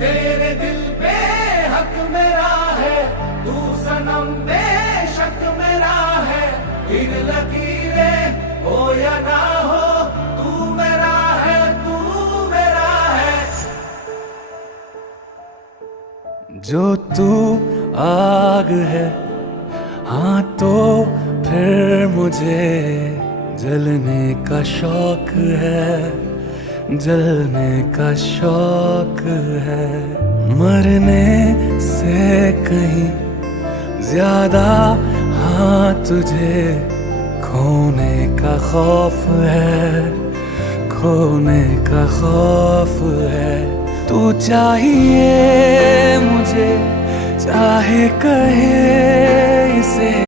तेरे दिल पे हक मेरा है, तू सनम बेशक मेरा है। फिर लकीरें हो या ना हो, तू मेरा है, तू मेरा है। जो तू आग है, हाँ तो फिर मुझे जलने का शौक है, जलने का शौक है। मरने से कहीं ज्यादा हाँ तुझे खोने का खौफ है, खोने का खौफ है। तू चाहिए मुझे, चाहे कहे इसे